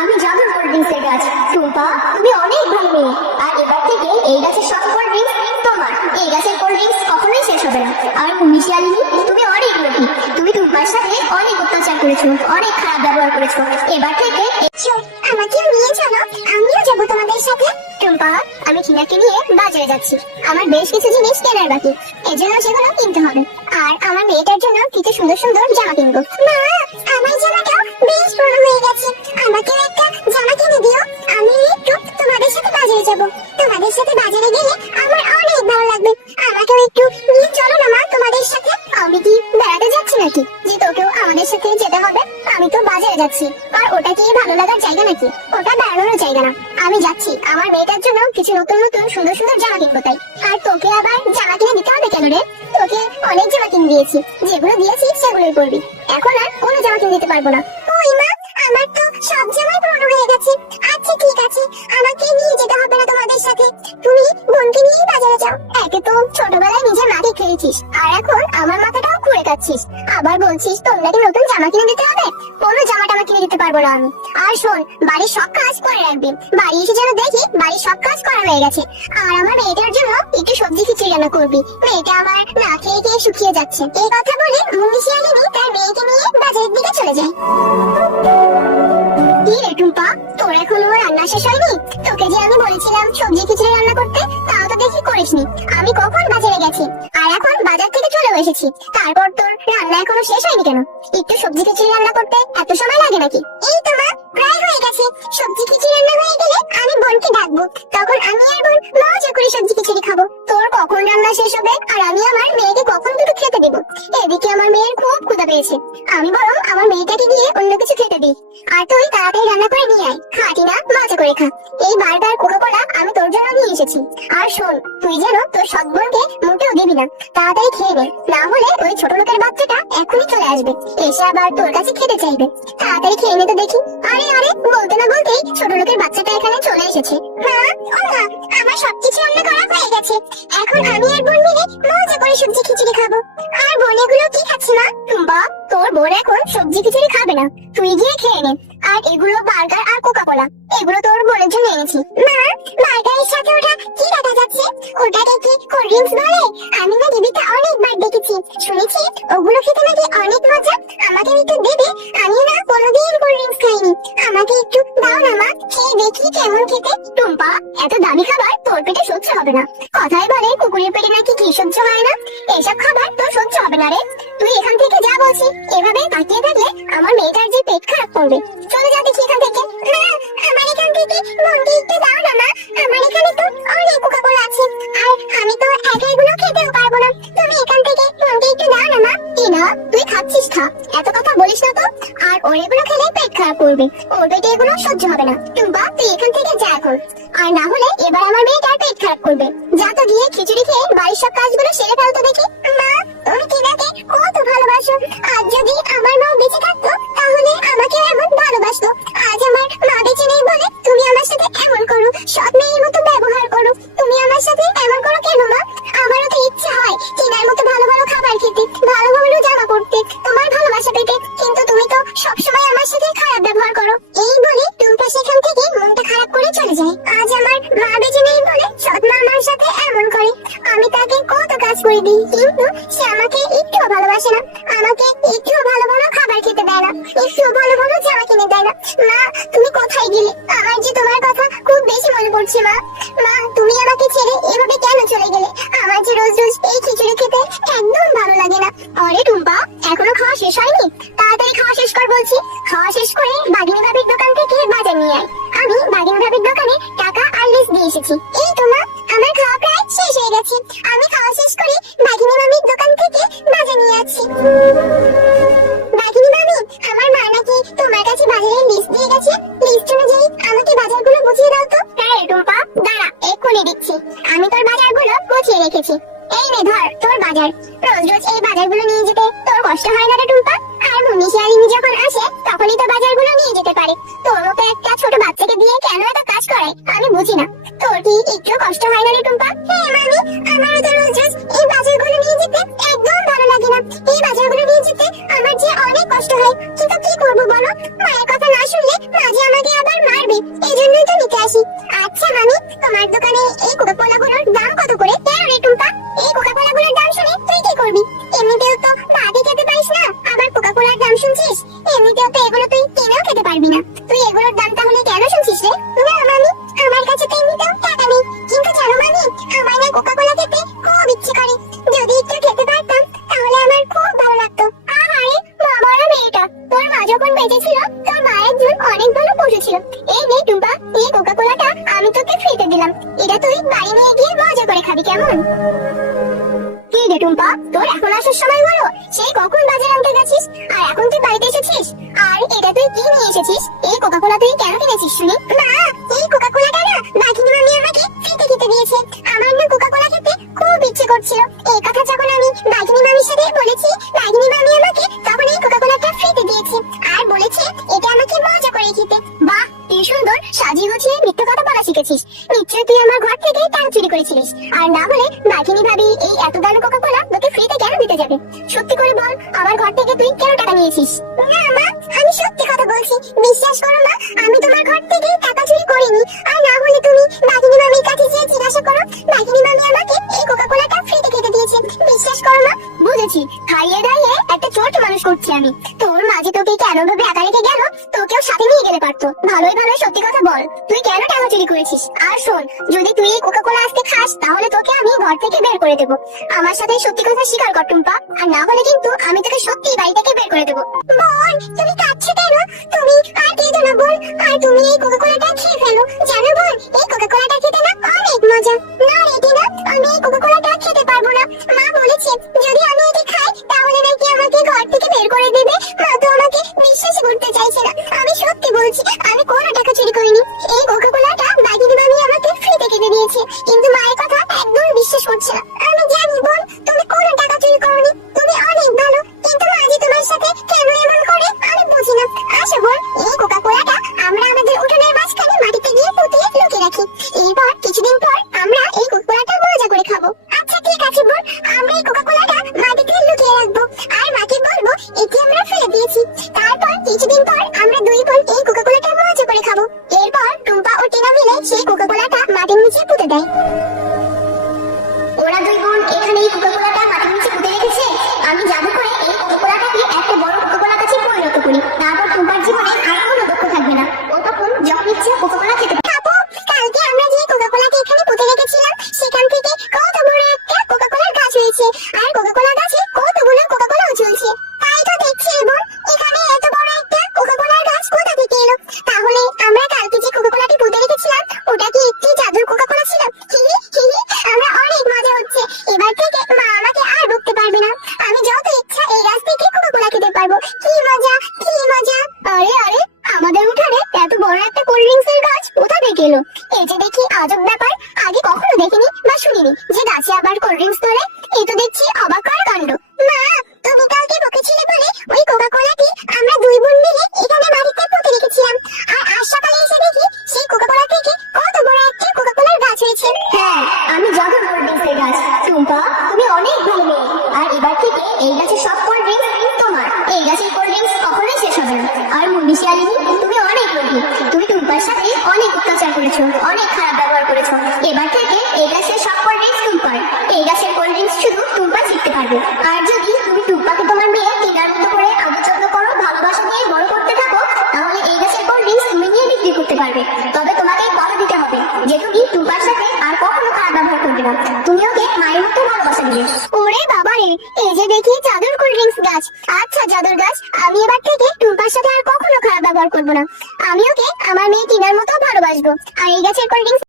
আমি যাবো কোল্ড ড্রিঙ্কসের গাছ। টুম্পা, তুমি অনেক ভালো মেয়ে, আর এবার থেকে এই গাছের সব কোল্ড ড্রিঙ্কস তোমার। এই গাছের কোল্ড ড্রিঙ্কস কখনোই শেষ হবে না। আর মুন্নি শিয়ালিনী, তুমি অনেক লোভী। তুমি টুম্পার সাথে অনেক অত্যাচার করেছো, অনেক খারাপ ব্যবহার করেছো। এবার থেকে আমাকেও নিয়ে চলো, আমিও যাবো তোমাদের সাথে। টুম্পা, আমি টিনাকে নিয়ে বাজারে যাচ্ছি। আমার বেশ কিছু জিনিস কেনার বাকি, এজন্য সেগুলো কিনতে হবে। আর আমার মেয়েটার জন্য কিছু সুন্দর সুন্দর জামা কিনবো। মা, আমার জামাটাও বেশ বড় হয়ে গেছে, আমাকেও একটা জামা কিনে দিও। আমি একটু তোমাদের সাথে বাজারে যাব। তোমাদের সাথে বাজারে গেলে আমার অনেক ভালো লাগবে। আমাকেও একটু নিয়ে চলো না মা তোমাদের সাথে। আমি কি বেড়াতে যাচ্ছি নাকি যে তোকেও আমাদের সাথে যেতে হবে? আমি তো বাজারে যাচ্ছি, আর ওটা কি ভালো লাগার জায়গা নাকি? ওটা বেড়ানোর জায়গা না। আমি যাচ্ছি আমার মেয়েটার জন্য কিছু নতুন নতুন সুন্দর সুন্দর জামা কিনবো তাই। আর তোকে আবার জামা কিনে দিতে হবে কেন রে? তোকে অনেক জামা কিনে দিয়েছি, যেগুলো দিয়েছি সেগুলোই পরবি। এখন আর কোনো জামা কিনে দিতে পারবো না। ওই মা, আমার তো সব জামাই পুরনো হয়ে গেছে। আচ্ছা ঠিক আছে, আমাকে নিয়ে যেতে হবে না তোমাদের সাথে, তুমি বোনকে নিয়ে বাজারে যাও। একে তো ছোটবেলায় নিজের মাকে খেয়েছিস, আর এখন আমার মাথাটাও খুঁড়ে খাচ্ছিস, আবার বলছিস তোর নাকি নতুন জামা কিনে দিতে হবে। কোনো জামা টামা কিনে দিতে পারবো না আমি। আর শোন, বাড়ির সব কাজ করে রাখবি, বাড়ি এসে যেন দেখি বাড়ির সব কাজ করা হয়ে গেছে। আর আমার মেয়েটার জন্য একটু সবজি খিচুড়ি রান্না করবি, মেয়েটা আমার না খেয়ে খেয়ে শুকিয়ে যাচ্ছে। এই কথা বলে মুন্নি শিয়ালিনী তার মেয়েকে নিয়ে বাজারের দিকে চলে যায়। কি রে টুম্পা, তোর এখনো রান্না শেষ হয়নি? তোকে যে আমি বলেছিলাম সবজি খিচুড়ি রান্না করতে, তাও তো দেখি করিসনি। আমি কখন বাজারে গেছি, আর এখন বাজার থেকে চলেও এসেছি, তারপর তোর রান্না এখনো শেষ হয়নি কেন? একটু সবজি খিচুড়ি রান্না করতে এত সময় লাগে নাকি? এই তো মা, প্রায় হয়ে গেছে। সবজি খিচুড়ি রান্না হয়ে গেলে আমি বোনকে ডাকবো, তখন আমি আর বোন মজা করে সবজি খিচুড়ি খাবো। তোর কখন রান্না শেষ হবে, আর আমি আমার মেয়েকে কখন দুটো খেতে দেবো? এদিকে আমার মেয়ের খুব ক্ষুধা পেয়েছে, আমি বরং আমার মেয়েটাকে গিয়ে অন্য কিছু খেতে দিই। আর তুই তাড়াতাড়ি রান্না করে নিয়ে আয়, খাটি না মজা করে খা। এই বারবার কোকা-কোলা আমি তোর জন্য নিয়ে এসেছি। আর শোন, তুই যেন তোর সৎ বোনকে মোটেও দিবি না, তাড়াতাড়ি খেয়ে নে, না হলে ওই ছোট লোকের বাচ্চাটা এখনই চলে আসবে, এসে আবার তোর কাছে খেতে চাইবে। তাড়াতাড়ি খেয়ে নে তো দেখি। আরে আরে, বলতে না বলতেই ছোট লোকের বাচ্চাটা এখানে চলে এসেছে। মা, ও মা, আমার সবকিছু রান্না করা হয়ে গেছে, এখন আমি আর বোন মিলে মজা করে সবজি খিচুড়ি খাবো। আর বোন এগুলো কি খাচ্ছে না? টুম্পা, তোর বোন এখন সবজি খিচুড়ি খাবে না, তুই গিয়ে খেয়ে নে। আর এগুলো বার্গার আর কোকা-কোলা, এগুলো তোর বোনের জন্য এনেছি। মা, বার্গারের সাথে ওটা কি দেখা যাচ্ছে? ওটাকে কি কোল্ড ড্রিঙ্কস বলে? আমি না টিভিতে অনেকবার দেখেছি, শুনেছি ওগুলো খেতে নাকি অনেক মজা। আমাকে একটু দেবে? আমি না কোনোদিন কোল্ড ড্রিঙ্কস খাইনি, আমাকে একটু দাও না মা, খেয়ে দেখি কেমন খেতে। টুম্পা, এত দামি খাবার তোর পেটে সহ্য হবে না। কথায় বলে কুকুরের পেটে নাকি কি সহ্য হয় না, এসব খাবার তোর সহ্য হবে না রে। তুই এখান থেকে যা বলছি, এভাবে তাকিয়ে থাকলে আমার মেয়েটার যে পেট খারাপ করবে। চলে যা দেখি এখান থেকে। মা, আমার এখান থেকে বোনকে একটু দাও না মা, আমার এখানে তো অনেক কোকা-কোলা আছে, আর আমি তো একা এগুলো খেতেও পারবো না, তুমি এখান থেকে বোনকে একটু দাও না মা। না, তুই খাচ্ছিস খা, এত কথা বলিস না তো। আর ওর এগুলো খেলে পেট খারাপ করবে, ওর পেটে এগুলো সহ্য হবে না। টুম্পা, তুই এখান থেকে যা এখন, আর না হলে এবার আমার মেয়েটার পেট খারাপ করবে। যা তো গিয়ে খিচুড়ি খেয়ে বাড়ির সব কাজগুলো সেরে ফেলতো দেখি। মা, তুমি টিনাকে কত ভালোবাসো, আর যদি আমার মা বেঁচে থাকতো তাহলে আমাকে এমন ভালোবাসতো। আজ আমার মা বেঁচে নেই বলে তুমি আমার সাথে এমন করো, সৎ মেয়ের মতো ব্যবহার করো। তুমি আমার সাথে এমন করো কেন মা? আমারও তো ইচ্ছে হয় টিনার মতো ভালো ভালো খাবার খেতে, ভালো ভালো জামা পরতে, তোমার ভালোবাসা পেতে, কিন্তু তুমি তো সবসময় আমার সাথে খারাপ ব্যবহার করো। এই বলে টুম্পা সেখান থেকে মনটা খারাপ করে চলে যায়। আজ আমার মা বেঁচে নেই বলে সৎ মা আমার সাথে এমন করে। আমি তাকে কত কাজ করে দিই, কিন্তু সে আমাকে একটুও ভালোবাসে না, আমাকে একটুও ভালো ভালো খাবার খেতে দেয় না, একটুও ভালো ভালো জামা কিনে দেয় না। মা, তুমি কোথায় গেলে? আমার যে তোমার কথা খুব বেশি মনে পড়ছে মা। মা, তুমি আমাকে ছেড়ে এভাবে কেন চলে গেলে? আমার যে রোজ রোজ এই খিচুড়ি খেতে একদম ভালো লাগে না। আরে টুম্পা, এখনো খাওয়া শেষ হয়নি? তাড়াতাড়ি খাওয়া শেষ কর বলছি। খাওয়া শেষ করে বাঘিনী ভাবির দোকান থেকে বাজার নিয়ে আয়। আমি বাঘিনী ভাবির দোকানে টাকা আর লিস্ট দিয়ে এসেছি। এই তো মা, আমার খাওয়া প্রায় শেষ হয়ে গেছে, আমি খাওয়া শেষ করে বাঘিনী ভাবির দোকান থেকে বাজার নিয়ে আসছি। বাঘিনী ভাবি, আমার মা নাকি তোমার কাছে বাজারের লিস্ট দিয়ে গেছে, লিস্ট অনুযায়ী আমাকে বাজারগুলো বুঝিয়ে দাও তো। হ্যাঁ টুম্পা, দাঁড়া এক্ষুনি দিচ্ছি। আমি তোর বাজারগুলো গুছিয়ে রেখেছি, এই নে ধর তোর বাজার। রোজ রোজ এই বাজারগুলো নিয়ে যেতে তোর কষ্ট হয় না রে টুম্পা? আর মুন্নি শিয়ালিনী যখন আসে তখনই তো বাজারগুলো নিয়ে যেতে পারে, তোর মতো একটা ছোট বাচ্চাকে দিয়ে কেন এত কাজ করায় আমি বুঝি না। তোর কি একটু কষ্ট হয় না রে টুম্পা? হ্যাঁ মামি, আমারও তো রোজ রোজ এই বাজারগুলো নিয়ে যেতে একদম ভালো লাগে না। এই বাজারগুলো নিয়ে যেতে আমার যে অনেক কষ্ট হয়, কিন্তু কি করবো বলো? মায়ের কথা না শুনলে মা যে আমাকে আবার আসি। আচ্ছা মামি, তোমার দোকানে এই কোকা কোলা গুলোর দাম কত করে? কেন রে টুম্পা, এই কোকা কোলা গুলোর দাম শুনে তুই কি করবি? এমনিতেও তো ভাতই খেতে পারিস না, আবার কোকা কোলার দাম শুনছিস? এমনিতেও তো এগুলো তুই কিনেও খেতে পারবি না, তুই এগুলোর দাম তাহলে কেন শুনছিস রে? না মামি, আমার কাছে তো এমনিতেও টাকা নেই, কিন্তু জানো মামি, আমার না কোকা কোলা খেতে খুব ইচ্ছে করে। যদি একটু খেতে পারতাম তাহলে আমার খুব ভালো লাগতো। আরে বাবারা মেয়েটা, তোর মা যখন বেঁচে ছিল তোর মা একজন অনেক ভালো পশু ছিল। এই নে টুম্পা, এই কোকা কোলাটা আমি তোকে ফ্রিতে দিলাম, এটা তুই বাড়ি নিয়ে গিয়ে মজা করে খাবি, কেমন? কি রে টুম্পা, তোর এখন আসার সময় হলো? সেই কখন বাজার আনতে গেছিস আর এখন তুই বাড়িতে এসেছিস? আর এটা তুই কি নিয়ে এসেছিস? এই কোকা কোলা তুই কেন কিনেছিস শুনি? মা, এই কোকা কোলাটা না বাঘিনী মামি আমাকে ফ্রিতে খেতে দিয়েছে। আমার না কোকা কোলা খেতে খুব ইচ্ছে করছিল। এই কথা যখন আমি বাঘিনী মামির সাথে বলেছি, বাঘিনী মামি আমাকে তখন এই কোকা কোলাটা ফ্রিতে দিয়েছে আর বলেছে এটা আমাকে মজা করে খেতে। বাহ, কি সুন্দর সাজিয়ে গুছিয়ে মিথ্যে কথা বলা শিখেছিস। নিশ্চয়ই তুই আমার ঘর থেকে টাকা চুরি করেছিলিস, আর না হলে বাঘিনী ভাবি এই এত দামি কোকা কোলা তোকে ফ্রিতে কেন দিতে যাবে? সত্যি করে বল, আমার ঘর থেকে তুই কেন টাকা নিয়েছিস? না মা, আমি সত্যি কথা বলছি, বিশ্বাস করো মা, আমি তোমার ঘর থেকে টাকা চুরি করিনি। আর না হলে তুমি বাঘিনী মামির কাছে গিয়ে জিজ্ঞাসা করো, বাঘিনী মামি আমাকে এই কোকা কোলাটা ফ্রিতে খেতে দিয়েছে। বিশ্বাস করো মা। বুঝেছি, খাইয়ে দাইয়ে একটা ছোট মানুষ করছি আমি। তোর মাঝে তোকে কেন ভাবে একা রেখে গেল? তোকেও সাথে নিয়ে গেলে পারতো। ভালোই ভালোই সত্যি কথা বল, তুই কেন টাকা চুরি করেছিস? আর শোন, যদি তুই এই কোকা কোলা আজকে খাস তাহলে তোকে আমি ঘর থেকে বের করে দেবো। আমার সাথে সত্যি কথা স্বীকার কর টুম্পা, আর না হলে কিন্তু আমি তোকে সত্যি বাড়ি থেকে বের করে দেবো। বোন, তুমি কাঁদছো কেন? তুমি আর কেঁদো না বোন, আর তুমি এই কোকা কোলাটা খেয়ে ফেলো। জানো বোন, এই কোকা কোলাটা খেতে না অনেক মজা। না রে টিনা, আমি এই কোকা কোলাটা খেতে পারবো না। মা বলেছে যদি আমি এটি খাই তাহলে নাকি আমাকে ঘর থেকে বের করে দেবে। মা তো আমাকে বিশ্বাস করতে চাইছে না। আমি সত্যি বলছি, আমি কোনো টাকা চুরি করিনি। এই কোকা কোলাটা বাঘিনী মামি আমাকে ফ্রিতে কিনে দিয়েছে, কিন্তু মায়ের কথা একদম বিশ্বাস করছে না। আমি জানি বোন, তুমি কোনো টাকা চুরি করোনি, তুমি অনেক ভালো, কিন্তু মা যে তোমার সাথে কেন এমন করে আমি বুঝি না। আসো বোন, এই কোকা কোলাটা আমরা আমাদের উঠোনের মাঝখানে মাটিতে গিয়ে পুঁতিয়ে লুকিয়ে রাখি। এরপর কিছুদিন পর আমরা এই কোকা কোলাটা মজা করে খাবো। আচ্ছা ঠিক আছে বোন, আমরা এই কোকা কোলাটা মাটিতে লুকিয়ে রাখবো আর মাকে বলবো এটি আমরা ফেলে দিয়েছি। তারপর কিছুদিন পর আমরা দুই বোন এই কোকা কোলাটা মজা করে খাবো। এরপর টুম্পা ও টিনা মিলে সেই কোকা কোলাটা মাটির নিচে পুঁতে দেয়। ওরা দুই বোন এখানে এই কোকা কোলাটা মাটির নিচে পুঁতে রেখেছে। আমি জাদু করে এই কোকা কোলাটাকে একটা বড় কোকা কোলা গাছে পরিণত করি। তারপর টুম্পার জীবনে আর কোনো দুঃখ থাকবে না, ও তখন যখন ইচ্ছে কোকা কোলা খেতে পারবে। আপু, কালকে আমরা যে কোকা কোলাকে এখানে পুঁতে রেখেছিলাম সেখান থেকে কত বড় একটা কোকা কোলার গাছ হয়েছে, আর কোকা কোলা গাছে কতগুলো কোকা কোলাও ঝুলছে। তাই তো দেখছি বোন, এখানে এত বড় একটা কোকা কোলার গাছ কোথা থেকে এলো? তাহলে আমরা কালকে যে কোকা কোলাটি পুঁতে রেখেছিলাম ওটা কি একটি জাদুর কোকা কোলা ছিল? আমরা অনেক মজা হচ্ছে। এবার থেকে মা আমাকে আর বকতে পারবে না, আমি যত ইচ্ছা এই গাছ থেকে কোকা কোলা খেতে পারবো। কি মজা, কি মজা। আরে আরে, আমাদের উঠানে এত বড় একটা কোল্ড ড্রিঙ্কস এর গাছ কোথা থেকে এলো? এই যে দেখি আজব ব্যাপার, আগে কখনো দেখিনি বা শুনিনি যে গাছে আবার কোল্ড ড্রিঙ্কস ধরে। এই তো দেখছি অবাক করার কাণ্ড। মা, তুমি কালকে বকেছিলে বলে ওই কোকা কোলাটি আমরা দুই বোন মিলে এখানে বাড়িতে পুঁতে রেখেছিলাম, আর আজ সকালে এসে দেখি সেই কোকা কোলা থেকে কত বড় একটা কোকা কোলার গাছ হয়েছে। হ্যাঁ, আমি জাদুর কোল্ড ড্রিঙ্কস এর গাছ। টুম্পা, তুমি অনেক ভালো মেয়ে, আর এবার থেকে এই গাছের সব কোল্ড ড্রিঙ্কস তোমার। এই গাছের কোল্ড ড্রিঙ্কস কখনোই শেষ হবে না। আর মুন্নি শিয়ালিনী, তুমি অনেক লোভী, তুমি টুম্পার সাথে অনেক অত্যাচার করেছো, অনেক খারাপ ব্যবহার করেছো। এবার থেকে এই গাছের সব কোল্ড ড্রিঙ্কস টুম্পার। এই গাছের কোল্ড ড্রিঙ্কস শুধু টুম্পা জিততে পারবে। আর যদি তুমি টুম্পাকে তোমার মেয়ে টিনার মতো করে আদর যত্ন করো, ভালোবাসা দিয়ে বড় করতে থাকো, তাহলে এই গাছের কোল্ড ড্রিঙ্কস তুমি নিয়ে বিক্রি করতে পারবে। তবে তোমাকে কথা দিতে হবে যে তুমি টুম্পার সাথে আর কখনো খারাপ ব্যবহার করবে না, তুমি ওকে মায়ের মতো ভালোবাসা দিবে। ওরে বাবা রে, এই যে দেখি জাদুর কোল্ড ড্রিঙ্কস গাছ। আচ্ছা জাদুর গাছ, আমি এবার থেকে টুম্পার সাথে আর কখনো খারাপ ব্যবহার করবো না। আমি ওকে আমার মেয়ে টিনার মতো ভালোবাসবো, আর এই গাছের কোল্ড ড্রিঙ্কস